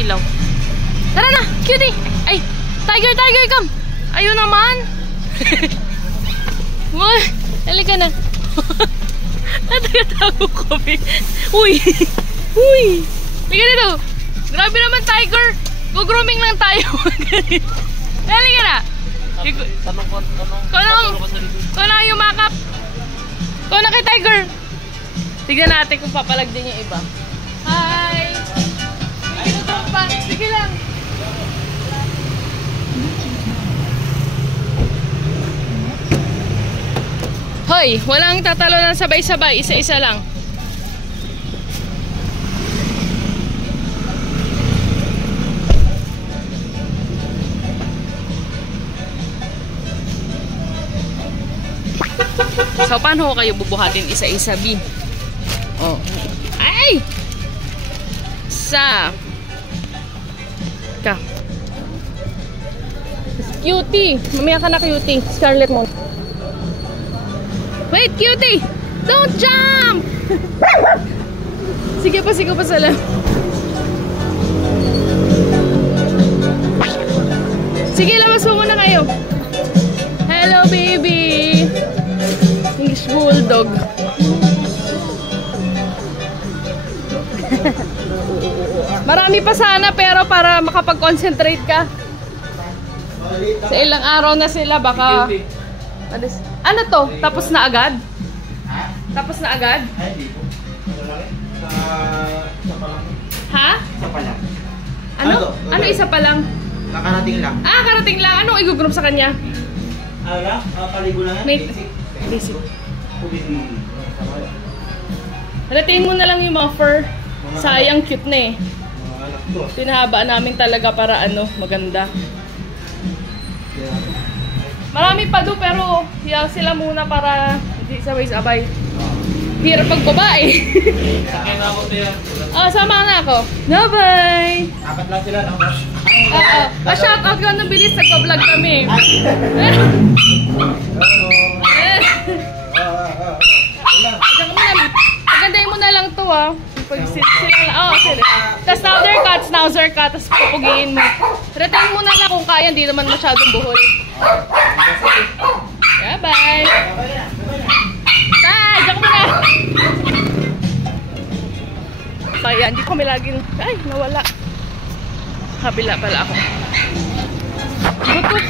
ilaw. Tara na, cutie! Ay, tiger, tiger, come! Ayun naman! Halika na. Natagatago kami. Uy! Uy! Halika dito! Grabe naman, tiger! Go-grooming lang tayo. Halika na! Kung na yung makap. Kung na kay tiger. Tignan natin kung papalag din yung iba. Hi! Sige na pa. Sige lang. Hoy! Walang tatalo ng sabay-sabay. Isa-isa lang. So, paano ko kayo bubuhatin isa-isa, B? Oh. Ay! Sa. Ka. Cutie. Mamaya ka na, cutie. Scarlet mo. Wait, cutie! Don't jump! Sige pa sa lang. Sige, labas mo muna kayo. Hello, baby! English Bulldog. Marami pa sana pero para makapag-concentrate ka. Sa ilang araw na sila baka... Ano to? Tapos na agad? Tapos na agad? Ha? Isa pa lang. Ano? Ano isa pa lang? Nakarating lang. Ah, karating lang. Anong i-group sa kanya? Ala, paligo lang yan. Basic. Ratain mo na lang yung mga fur. Sayang, cute na eh. Pinahaba namin talaga para ano, maganda. Marami pa do pero hiyaw sila muna para hindi sabay-sabay. Hirap pagbabae. Sakay na ako tayo. Sama na ako. No, bye! Apat lang sila. Shout out ka na bilis. Nagpa-vlog kami. Pagandahin mo na lang to Pag sila lang. Sila. Tapos snouzer cut. Tapos pupugiin mo. Retain mo na lang kung kaya. Hindi naman masyadong buhol. Yeah, bye! Tay! Diyan ko muna! Kaya hindi kami laging... Ay, nawala. Kabila pala ako. Gutot.